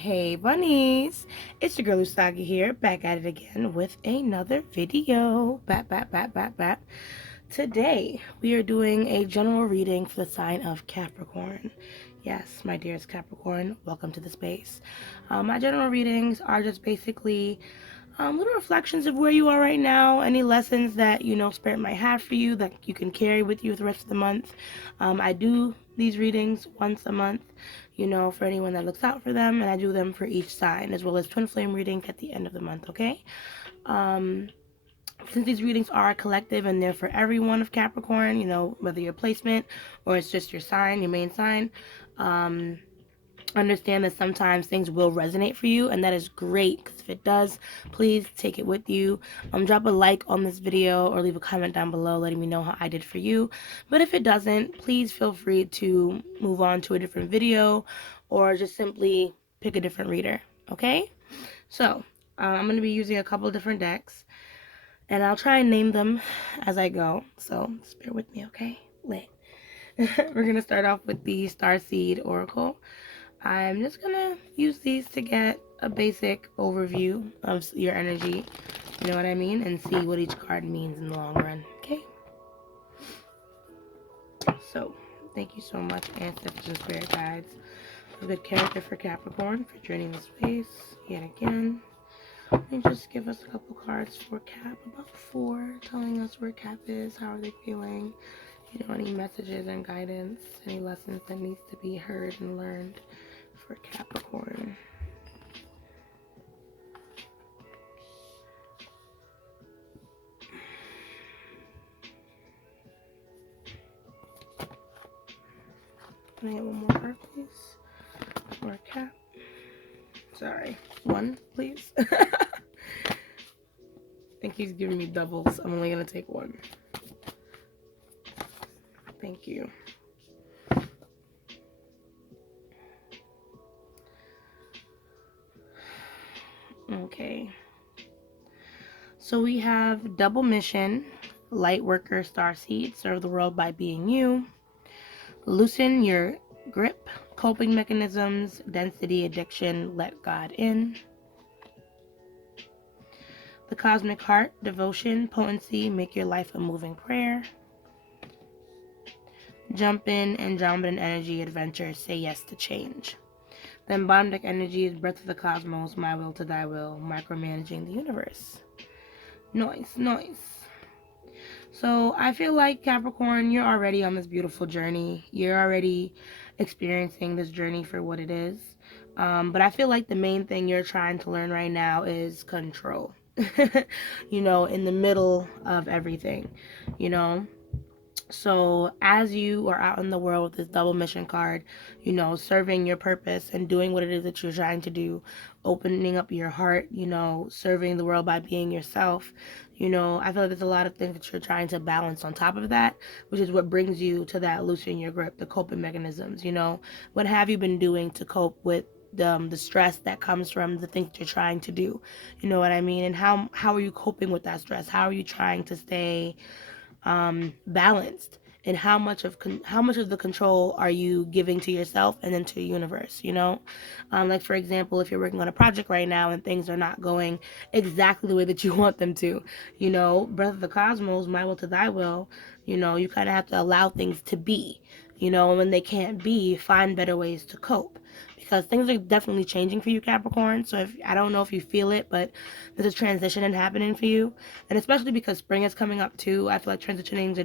Hey bunnies, it's your girl Usagi here, back at it again with another video. Bat. Today we are doing a general reading for the sign of Capricorn. Yes, my dearest Capricorn, welcome to the space. My general readings are just basically little reflections of where you are right now, any lessons that Spirit might have for you that you can carry with you the rest of the month. I do these readings once a month, for anyone that looks out for them, and I do them for each sign, as well as twin flame readings at the end of the month, okay? Since these readings are collective and they're for everyone of Capricorn, whether your placement or it's just your sign, your main sign, understand that sometimes things will resonate for you, and that is great, because if it does, please take it with you. Drop a like on this video or leave a comment down below letting me know how I did for you. But if it doesn't, please feel free to move on to a different video or just simply pick a different reader, okay? So I'm going to be using a couple different decks, and I'll try and name them as I go, so just bear with me, okay? Lit. We're going to start off with the Starseed Oracle. I'm just gonna use these to get a basic overview of your energy, you know what I mean, and see what each card means in the long run, okay? So, thank you so much, ancestors and spirit guides. A good character for Capricorn for joining the space yet again. And just give us a couple cards for Cap, about 4, telling us where Cap is, how are they feeling, any messages and guidance, any lessons that needs to be heard and learned for Capricorn. Can I get one more card, please? Or a Cap? Sorry, one, please. I think he's giving me doubles. I'm only gonna take one. Thank you. Okay. So we have double mission, light worker, starseed, serve the world by being you. Loosen your grip, coping mechanisms, density, addiction, let God in. The cosmic heart, devotion, potency, make your life a moving prayer. Jump in, Andromedan energy, adventure, say yes to change. Then bottom deck energy is breath of the cosmos, my will to thy will, micromanaging the universe. Nice. So I feel like Capricorn, you're already on this beautiful journey. You're already experiencing this journey for what it is. But I feel like the main thing you're trying to learn right now is control. In the middle of everything, So as you are out in the world with this double mission card, serving your purpose and doing what it is that you're trying to do, opening up your heart, serving the world by being yourself, I feel like there's a lot of things that you're trying to balance on top of that, which is what brings you to that loosen your grip, the coping mechanisms, what have you been doing to cope with the stress that comes from the things that you're trying to do, you know what I mean? And how are you coping with that stress? How are you trying to stay balanced, and how much of the control are you giving to yourself and then to the universe, like for example, if you're working on a project right now and things are not going exactly the way that you want them to, breath of the cosmos, my will to thy will, you kind of have to allow things to be, and when they can't be, find better ways to cope, because things are definitely changing for you, Capricorn. So I don't know if you feel it, but there's a transition happening for you. And especially because spring is coming up too, I feel like transitions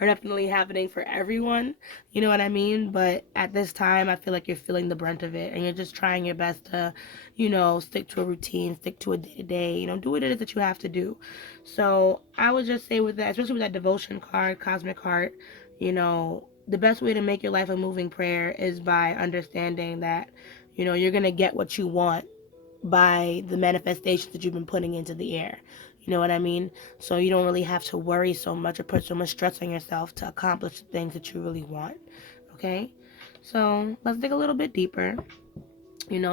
are definitely happening for everyone. You know what I mean? But at this time, I feel like you're feeling the brunt of it, and you're just trying your best to, stick to a routine, stick to a day-to-day, do what it is that you have to do. So I would just say with that, especially with that devotion card, cosmic heart, the best way to make your life a moving prayer is by understanding that, you're going to get what you want by the manifestations that you've been putting into the air. You know what I mean? So you don't really have to worry so much or put so much stress on yourself to accomplish the things that you really want. Okay? So let's dig a little bit deeper.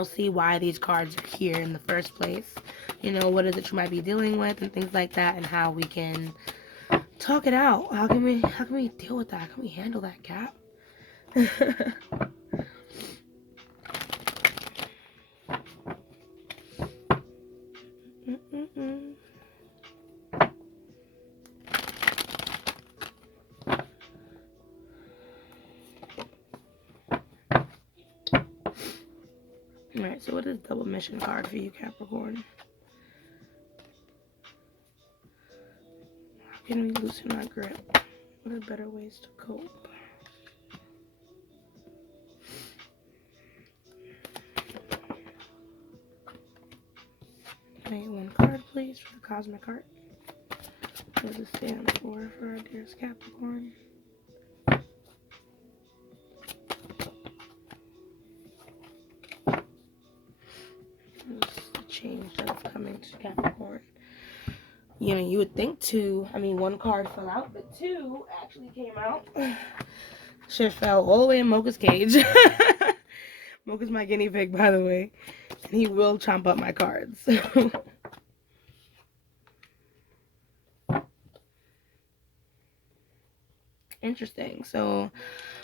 See why these cards are here in the first place. What is it you might be dealing with and things like that, and how we can talk it out. How can we deal with that? How can we handle that, Cap? Alright, so what is double mission card for you, Capricorn? How can we loosen our grip? What are better ways to cope? Can I get one card, please, for the Cosmic Heart? What does it stand for our dearest Capricorn? The change that's coming to Capricorn. You know, you would think one card fell out, but two actually came out. Shit fell all the way in Mocha's cage. Mocha's my guinea pig, by the way. And he will chomp up my cards. Interesting. So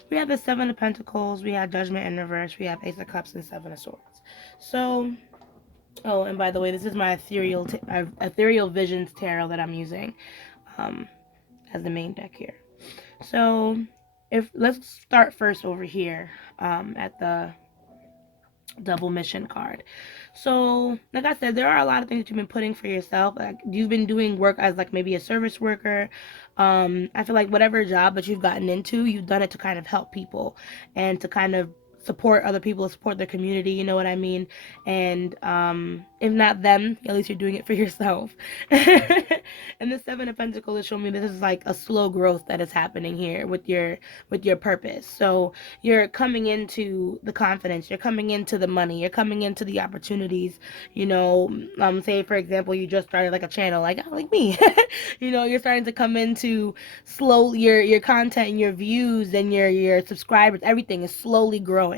we have the Seven of Pentacles, we have Judgment in reverse, we have Ace of Cups and Seven of Swords. So, oh, and by the way, this is my Ethereal Visions Tarot that I'm using as the main deck here. So, let's start first over here at the double mission card. So, like I said, there are a lot of things that you've been putting for yourself. Like, you've been doing work as like maybe a service worker. I feel like whatever job that you've gotten into, you've done it to kind of help people and to kind of support other people, support their community, you know what I mean? And if not them, at least you're doing it for yourself. And the Seven of Pentacles is showing me this is like a slow growth that is happening here with your purpose. So you're coming into the confidence, you're coming into the money, you're coming into the opportunities, you know. Say for example you just started like a channel like me. You know, you're starting to come into your content and your views and your subscribers, everything is slowly growing.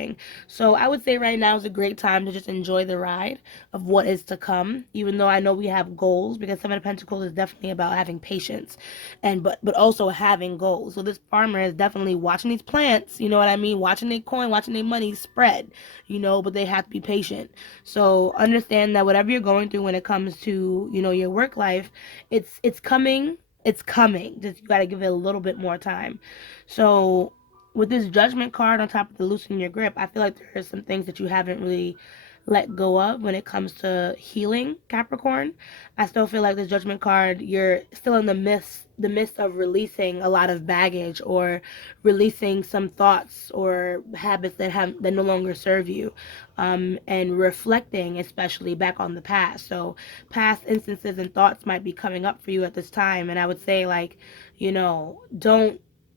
So I would say right now is a great time to just enjoy the ride of what is to come, even though I know we have goals, because Seven of Pentacles is definitely about having patience and but also having goals. So this farmer is definitely watching these plants, you know what I mean, watching their coin, watching their money spread, you know, but they have to be patient. So understand that whatever you're going through when it comes to, you know, your work life, it's coming. It's coming. Just you got to give it a little bit more time. So with this Judgment card on top of the loosening your grip, I feel like there are some things that you haven't really let go of when it comes to healing, Capricorn. I still feel like this Judgment card, you're still in the midst of releasing a lot of baggage or releasing some thoughts or habits that no longer serve you, and reflecting especially back on the past. So past instances and thoughts might be coming up for you at this time, and I would say, like, you know,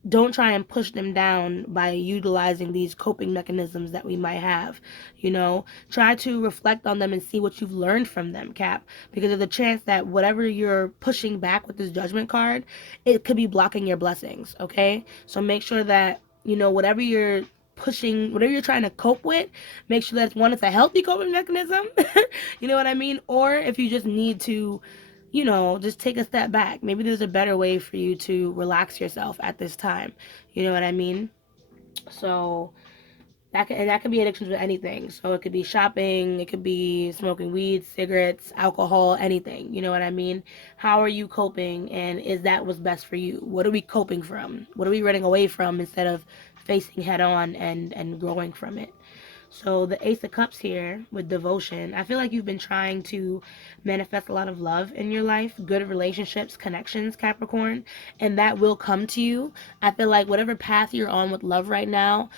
don't try and push them down by utilizing these coping mechanisms that we might have. You know, try to reflect on them and see what you've learned from them, Cap, because there's a chance that whatever you're pushing back with this Judgment card, it could be blocking your blessings. Okay, so make sure that, you know, whatever you're pushing, whatever you're trying to cope with, make sure that one, it's a healthy coping mechanism. You know what I mean? Or if you just need to, you know, just take a step back. Maybe there's a better way for you to relax yourself at this time. You know what I mean? So that can be addictions with anything. So it could be shopping, it could be smoking weed, cigarettes, alcohol, anything. You know what I mean? How are you coping, and is that what's best for you? What are we coping from? What are we running away from instead of facing head on and growing from it? So the Ace of Cups here with devotion, I feel like you've been trying to manifest a lot of love in your life, good relationships, connections, Capricorn, and that will come to you. I feel like whatever path you're on with love right now,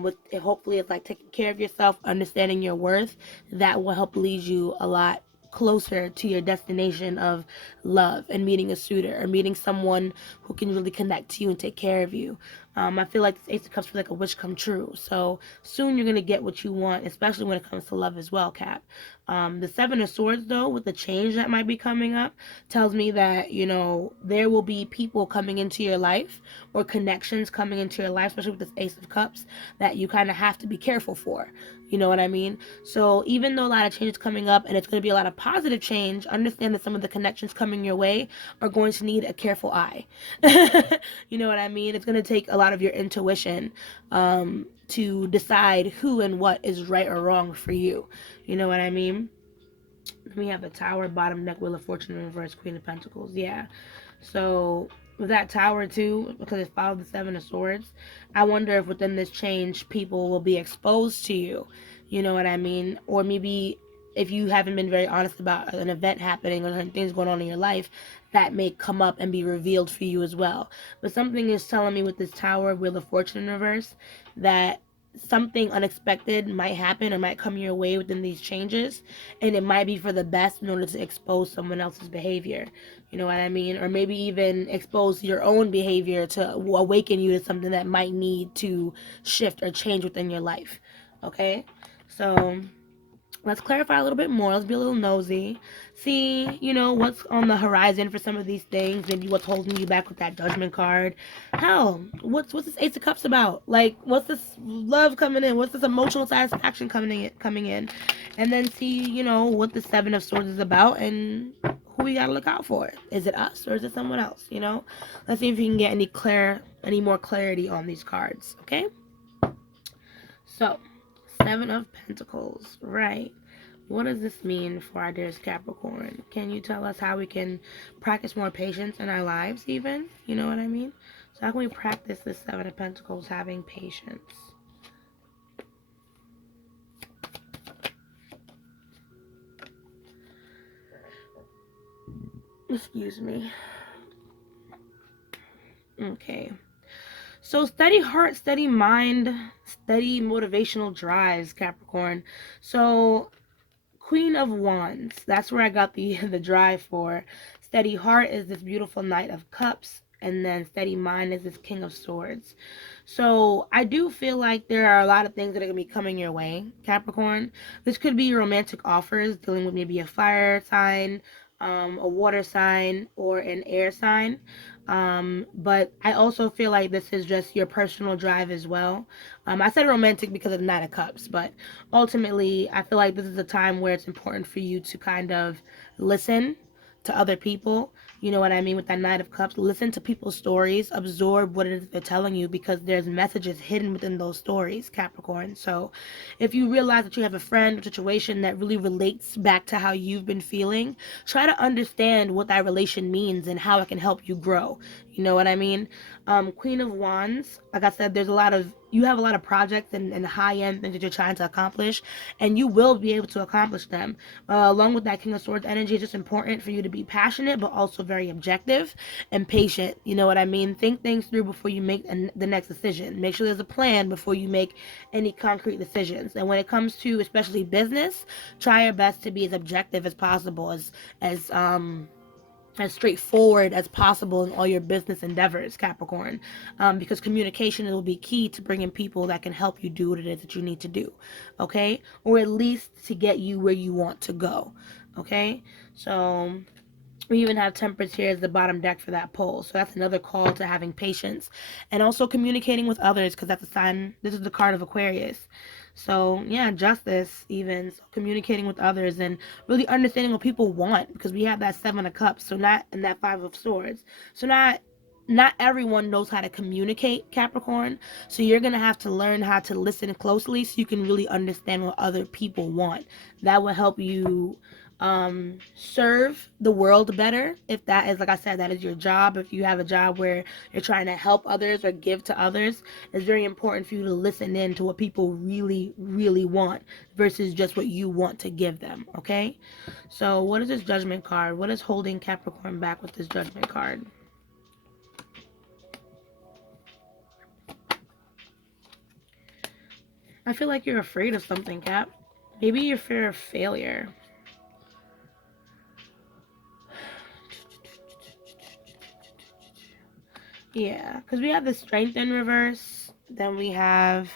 with hopefully it's like taking care of yourself, understanding your worth, that will help lead you a lot closer to your destination of love and meeting a suitor or meeting someone who can really connect to you and take care of you. I feel like this Ace of Cups feels like a wish come true. So soon you're going to get what you want, especially when it comes to love as well, Cap. The Seven of Swords, though, with the change that might be coming up, tells me that, you know, there will be people coming into your life or connections coming into your life, especially with this Ace of Cups, that you kind of have to be careful for. You know what I mean? So even though a lot of change is coming up and it's going to be a lot of positive change, understand that some of the connections coming your way are going to need a careful eye. You know what I mean? It's going to take a lot of your intuition to decide who and what is right or wrong for you. You know what I mean? We have the Tower, bottom deck, Wheel of Fortune, reverse, Queen of Pentacles. Yeah. So with that Tower too, because it followed the Seven of Swords, I wonder if within this change people will be exposed to you. You know what I mean? Or maybe if you haven't been very honest about an event happening or certain things going on in your life, that may come up and be revealed for you as well. But something is telling me with this Tower of Wheel of Fortune in reverse that something unexpected might happen or might come your way within these changes, and it might be for the best in order to expose someone else's behavior. You know what I mean? Or maybe even expose your own behavior to awaken you to something that might need to shift or change within your life. Okay? So let's clarify a little bit more. Let's be a little nosy. See, what's on the horizon for some of these things. Maybe what's holding you back with that Judgment card. Hell, what's this Ace of Cups about? Like, what's this love coming in? What's this emotional satisfaction coming in? And then see, what the Seven of Swords is about and who we gotta look out for. Is it us or is it someone else? Let's see if we can get any more clarity on these cards. Okay. So, Seven of Pentacles, right? What does this mean for our dearest Capricorn? Can you tell us how we can practice more patience in our lives even? You know what I mean? So how can we practice this Seven of Pentacles, having patience? Excuse me. Okay. So steady heart, steady mind, steady motivational drives, Capricorn. So Queen of Wands. That's where I got the the drive for. Steady heart is this beautiful Knight of Cups, and then steady mind is this King of Swords. So I do feel like there are a lot of things that are gonna be coming your way, Capricorn. This could be your romantic offers, dealing with maybe a fire sign, a water sign, or an air sign. But I also feel like this is just your personal drive as well. I said romantic because of the Knight of Cups, but ultimately, I feel like this is a time where it's important for you to kind of listen to other people. You know what I mean? With that Knight of Cups, listen to people's stories, absorb what it is they're telling you, because there's messages hidden within those stories, Capricorn. So if you realize that you have a friend or situation that really relates back to how you've been feeling, try to understand what that relation means and how it can help you grow. You know what I mean? Queen of Wands, like I said, you have a lot of projects and high-end things that you're trying to accomplish, and you will be able to accomplish them. Along with that King of Swords energy, it's just important for you to be passionate, but also very objective and patient. You know what I mean? Think things through before you make the next decision. Make sure there's a plan before you make any concrete decisions. And when it comes to especially business, try your best to be as objective as possible, as straightforward as possible in all your business endeavors, Capricorn, because communication will be key to bringing people that can help you do what it is that you need to do, okay? Or at least to get you where you want to go, okay? So we even have Temperance here as the bottom deck for that pole. So that's another call to having patience and also communicating with others, because that's a sign. This is the card of Aquarius. So yeah, justice even. So communicating with others and really understanding what people want, because we have that Seven of Cups. So not in that Five of Swords. So not everyone knows how to communicate, Capricorn. So you're going to have to learn how to listen closely so you can really understand what other people want. That will help you serve the world better. If that is, like I said, that is your job. If you have a job where you're trying to help others or give to others, it's very important for you to listen in to what people really, really want versus just what you want to give them. Okay? So what is this Judgment card? What is holding Capricorn back with this Judgment card? I feel like you're afraid of something, Cap. Maybe you're fear of failure. Yeah, because we have the Strength in reverse. Then we have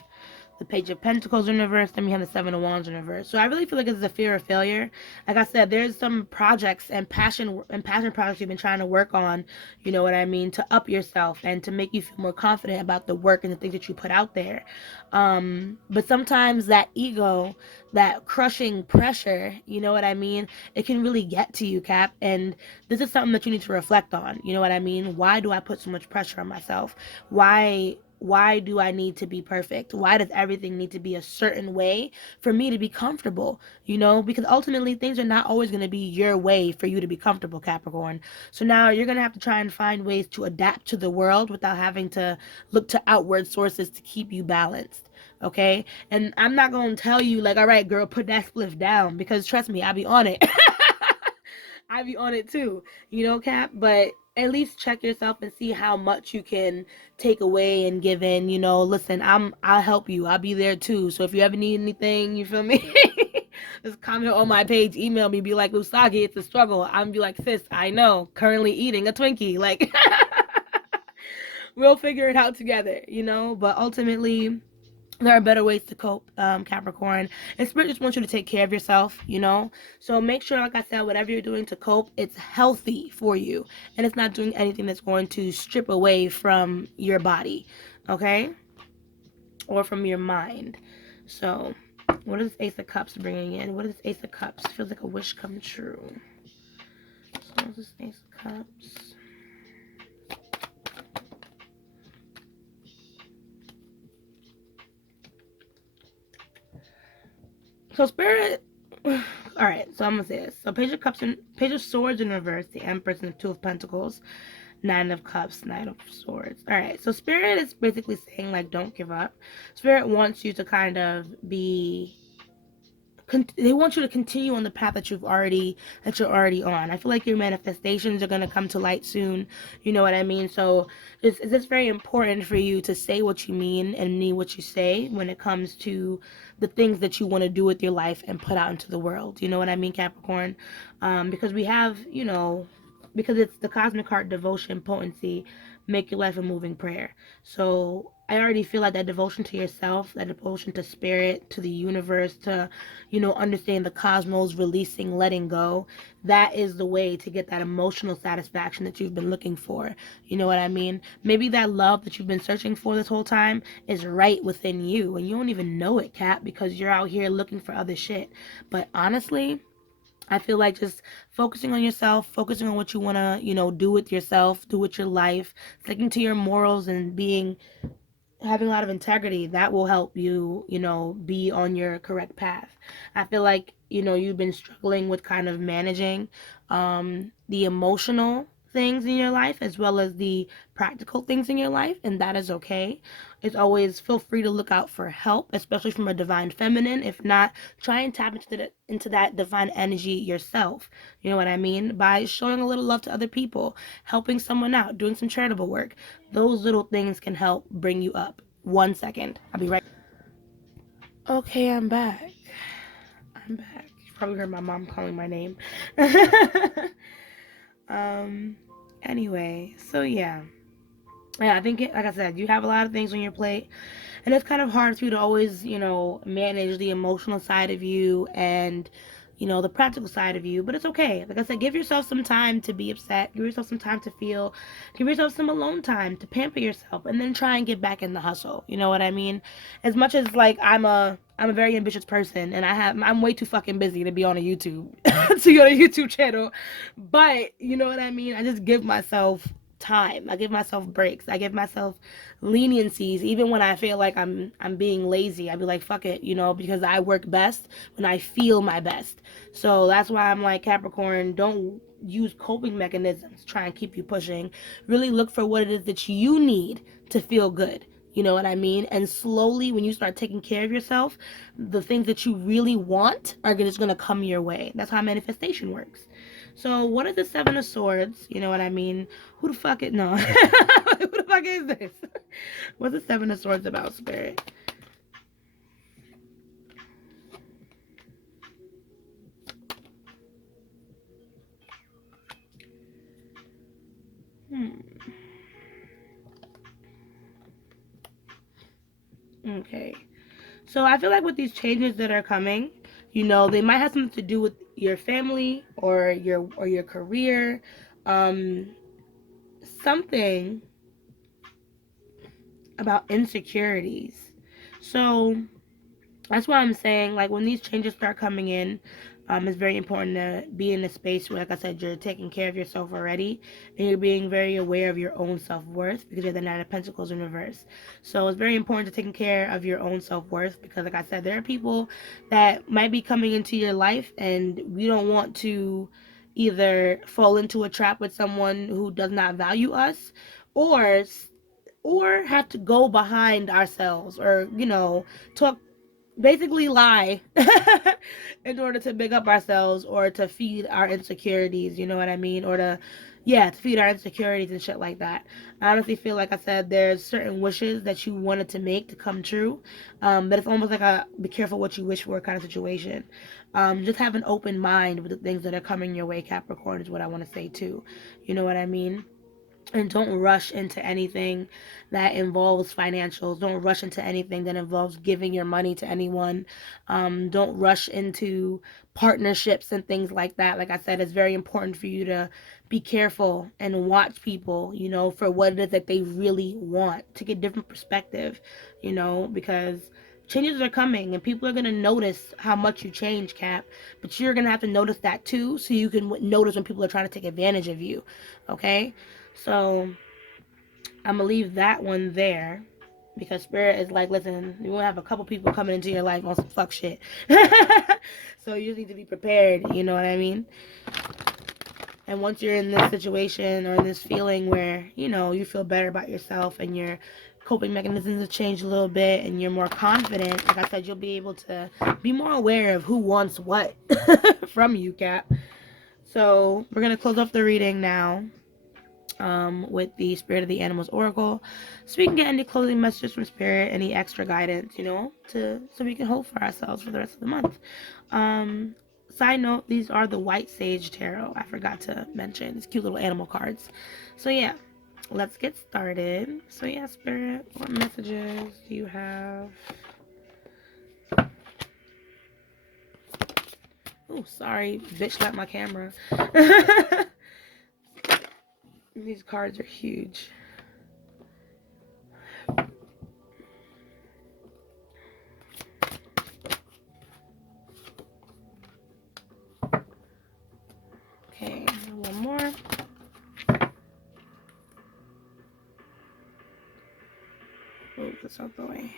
the Page of Pentacles in reverse. Then we have the Seven of Wands in reverse. So I really feel like it's a fear of failure. Like I said, there's some projects and passion projects you've been trying to work on. You know what I mean, to up yourself and to make you feel more confident about the work and the things that you put out there. But sometimes that ego, that crushing pressure, you know what I mean, it can really get to you, Cap. And this is something that you need to reflect on. You know what I mean? Why do I put so much pressure on myself? why do I need to be perfect? Why does everything need to be a certain way for me to be comfortable? You know, because ultimately things are not always going to be your way for you to be comfortable, Capricorn. So now you're going to have to try and find ways to adapt to the world without having to look to outward sources to keep you balanced. Okay? And I'm not going to tell you, like, all right, girl, put that spliff down, because trust me, I'll be on it. I be on it too, you know, Cap. But at least check yourself and see how much you can take away and give in. You know, listen, I'll help you. I'll be there too. So if you ever need anything, you feel me? Just comment on my page, email me, be like, Usagi, it's a struggle. I'm be like, sis, I know, currently eating a Twinkie. Like, we'll figure it out together, you know. But ultimately, there are better ways to cope, Capricorn. And Spirit just wants you to take care of yourself, you know? So make sure, like I said, whatever you're doing to cope, it's healthy for you. And it's not doing anything that's going to strip away from your body, okay? Or from your mind. So, what is Ace of Cups bringing in? What is Ace of Cups? Feels like a wish come true. So, what is this Ace of Cups? So Spirit, all right. So I'm gonna say this. So Page of Cups and Page of Swords in reverse, the Empress and the Two of Pentacles, Nine of Cups, Knight of Swords. All right. So Spirit is basically saying, like, don't give up. Spirit wants you to kind of be. They want you to continue on the path that you're already on. I feel like your manifestations are going to come to light soon. You know what I mean? So it's just very important for you to say what you mean and mean what you say when it comes to the things that you want to do with your life and put out into the world. You know what I mean, Capricorn? Because we have, you know, because it's the cosmic heart, devotion, potency, make your life a moving prayer. So I already feel like that devotion to yourself, that devotion to spirit, to the universe, to, you know, understand the cosmos, releasing, letting go. That is the way to get that emotional satisfaction that you've been looking for. You know what I mean? Maybe that love that you've been searching for this whole time is right within you, and you don't even know it, Cap, because you're out here looking for other shit. But honestly, I feel like just focusing on yourself, focusing on what you want to, you know, do with yourself, do with your life, sticking to your morals and having a lot of integrity, that will help you, you know, be on your correct path. I feel like, you know, you've been struggling with kind of managing the emotional things in your life as well as the practical things in your life, and that is okay. It's always feel free to look out for help, especially from a divine feminine. If not, try and tap into that divine energy yourself. You know what I mean? By showing a little love to other people, helping someone out, doing some charitable work. Those little things can help bring you up. 1 second. I'll be right. Okay, I'm back. I'm back. You probably heard my mom calling my name. um. Anyway, so yeah. Yeah, I think, like I said, you have a lot of things on your plate, and it's kind of hard for you to always, you know, manage the emotional side of you and, you know, the practical side of you. But it's okay. Like I said, give yourself some time to be upset. Give yourself some time to feel. Give yourself some alone time to pamper yourself, and then try and get back in the hustle. You know what I mean? As much as, like, I'm a very ambitious person, and I'm way too fucking busy to be on a YouTube to be on a YouTube channel. But you know what I mean? I just give myself time. I give myself breaks. I give myself leniencies even when I feel like I'm being lazy. I'd be like, fuck it, you know, because I work best when I feel my best. So that's why I'm like, Capricorn, don't use coping mechanisms to try and keep you pushing. Really look for what it is that you need to feel good. You know what I mean? And slowly, when you start taking care of yourself, the things that you really want are just going to come your way. That's how manifestation works. So, what is the Seven of Swords? You know what I mean? Who the fuck is no? Who the fuck is this? What's the Seven of Swords about, Spirit? Okay. So I feel like with these changes that are coming, you know, they might have something to do with your family or your career, um, something about insecurities. So that's why I'm saying, like, when these changes start coming in, It's very important to be in a space where, like I said, you're taking care of yourself already, and you're being very aware of your own self-worth, because you're the Nine of Pentacles in reverse. So it's very important to taking care of your own self-worth, because, like I said, there are people that might be coming into your life, and we don't want to either fall into a trap with someone who does not value us, or have to go behind ourselves, or talk, basically lie in order to big up ourselves, or to feed our insecurities, you know what I mean, or to feed our insecurities and shit like that. I honestly feel, like I said, there's certain wishes that you wanted to make to come true, but it's almost like a be careful what you wish for kind of situation. Just have an open mind with the things that are coming your way, Capricorn, is what I want to say too, you know what I mean. And don't rush into anything that involves financials. Don't rush into anything that involves giving your money to anyone. Don't rush into partnerships and things like that. Like I said, it's very important for you to be careful and watch people, for what it is that they really want, to get different perspective, because changes are coming and people are going to notice how much you change, Cap. But you're going to have to notice that too, so you can notice when people are trying to take advantage of you. Okay? So I'm gonna leave that one there, because Spirit is like, listen, you will have a couple people coming into your life on some fuck shit. So you just need to be prepared, you know what I mean? And once you're in this situation or in this feeling where, you feel better about yourself and your coping mechanisms have changed a little bit and you're more confident, like I said, you'll be able to be more aware of who wants what from you, Cap. So we're going to close off the reading now. With the Spirit of the Animals Oracle, so we can get any closing messages from Spirit, any extra guidance, so we can hope for ourselves for the rest of the month. Side note, these are the White Sage Tarot. I forgot to mention. It's cute little animal cards. So yeah, let's get started. So yeah, Spirit, what messages do you have? Oh, sorry, bitch slapped my camera. These cards are huge. Okay, one more. Move this out the way.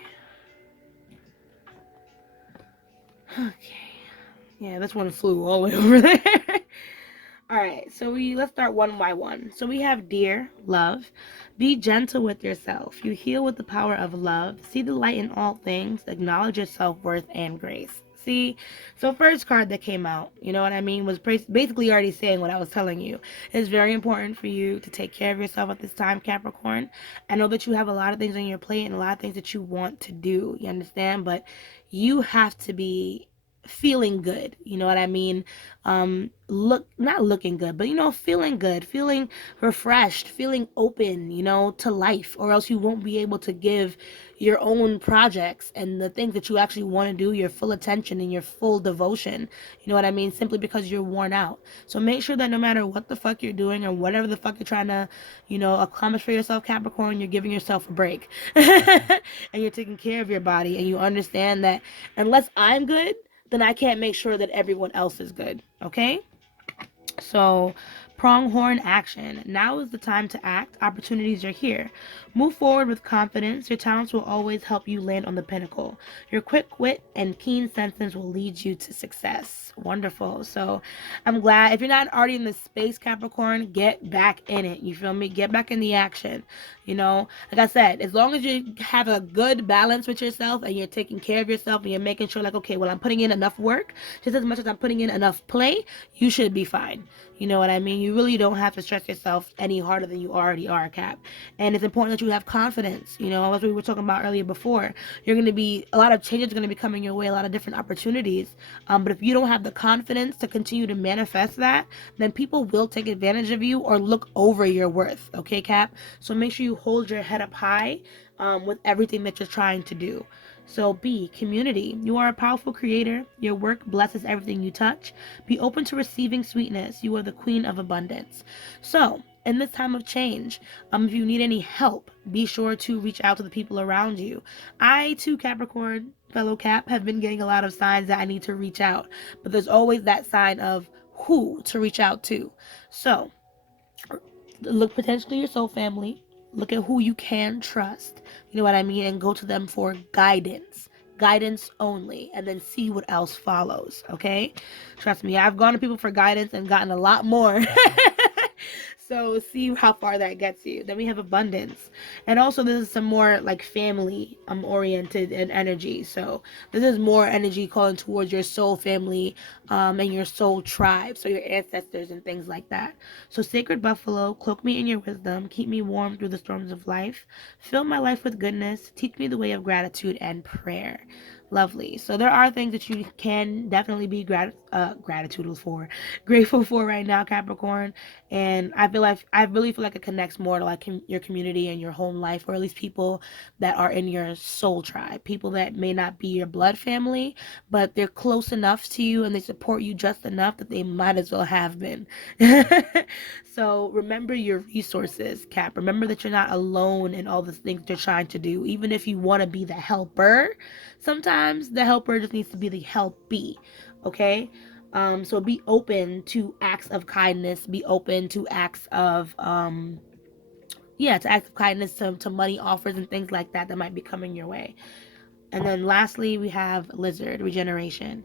Okay. Yeah, this one flew all the way over there. Alright, so let's start one by one. So we have Dear Love. Be gentle with yourself. You heal with the power of love. See the light in all things. Acknowledge your self-worth and grace. See? So first card that came out, you know what I mean, was basically already saying what I was telling you. It's very important for you to take care of yourself at this time, Capricorn. I know that you have a lot of things on your plate and a lot of things that you want to do. You understand? But you have to be feeling good, you know what I mean? Not looking good, but feeling good, feeling refreshed, feeling open, to life, or else you won't be able to give your own projects and the things that you actually want to do your full attention and your full devotion, you know what I mean, simply because you're worn out. So make sure that no matter what the fuck you're doing or whatever the fuck you're trying to, accomplish for yourself, Capricorn, you're giving yourself a break. And you're taking care of your body, and you understand that unless I'm good, then I can't make sure that everyone else is good, okay? So, pronghorn action. Now is the time to act. Opportunities are here. Move forward with confidence. Your talents will always help you land on the pinnacle. Your quick wit and keen senses will lead you to success. Wonderful. So, I'm glad. If you're not already in this space, Capricorn, get back in it. You feel me? Get back in the action. Like I said, as long as you have a good balance with yourself and you're taking care of yourself and you're making sure, like, okay, well, I'm putting in enough work, just as much as I'm putting in enough play, you should be fine. You know what I mean? You really don't have to stress yourself any harder than you already are, Cap. And it's important that you have confidence. As we were talking about earlier before, a lot of changes are going to be coming your way, a lot of different opportunities. But if you don't have the confidence to continue to manifest that, then people will take advantage of you or look over your worth. Okay, Cap? So make sure you hold your head up high with everything that you're trying to do. So B, community. You are a powerful creator. Your work blesses everything you touch. Be open to receiving sweetness. You are the queen of abundance. So in this time of change, if you need any help, be sure to reach out to the people around you. I too, Capricorn, fellow Cap, have been getting a lot of signs that I need to reach out, but there's always that sign of who to reach out to. So look potentially your soul family, look at who you can trust, you know what I mean, and go to them for guidance only, and then see what else follows. Okay, trust me, I've gone to people for guidance and gotten a lot more. So see how far that gets you. Then we have abundance, and also this is some more like family oriented and energy. So this is more energy calling towards your soul family, and your soul tribe, so your ancestors and things like that. So sacred buffalo, cloak me in your wisdom, keep me warm through the storms of life, fill my life with goodness, teach me the way of gratitude and prayer. Lovely. So there are things that you can definitely be gratitude for, grateful for right now, Capricorn. And I really feel like it connects more to like your community and your home life, or at least people that are in your soul tribe, people that may not be your blood family, but they're close enough to you and they support you just enough that they might as well have been. So remember your resources, Cap. Remember that you're not alone in all the things you're trying to do. Even if you want to be the helper, sometimes the helper just needs to be the helpee. Okay? So be open to acts of kindness. Be open to acts of to acts of kindness, to money offers and things like that that might be coming your way. And then lastly, we have Lizard, Regeneration.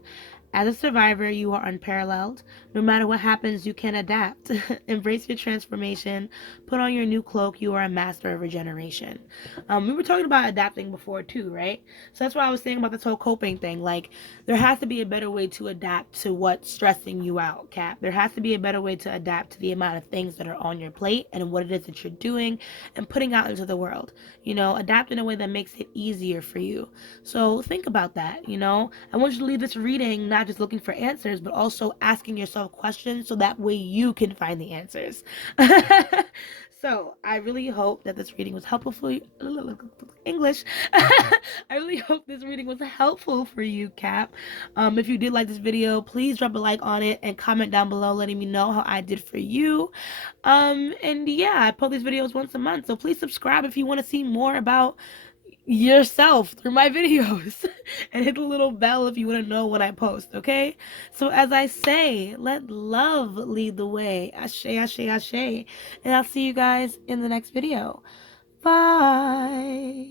As a survivor, you are unparalleled. No matter what happens, you can adapt. Embrace your transformation. Put on your new cloak. You are a master of regeneration. We were talking about adapting before too, right? So that's why I was saying about this whole coping thing. Like, there has to be a better way to adapt to what's stressing you out, Cap. There has to be a better way to adapt to the amount of things that are on your plate and what it is that you're doing and putting out into the world. Adapt in a way that makes it easier for you. So think about that. I want you to leave this reading not just looking for answers, but also asking yourself questions so that way you can find the answers. So I really hope that this reading was helpful for you. English. I really hope this reading was helpful for you, Cap. If you did like this video, please drop a like on it and comment down below letting me know how I did for you. And yeah, I post these videos once a month, so please subscribe if you want to see more about yourself through my videos. And hit the little bell if you want to know when I post, okay? So as I say, let love lead the way. Ashe, ashe, ashe. And I'll see you guys in the next video. Bye.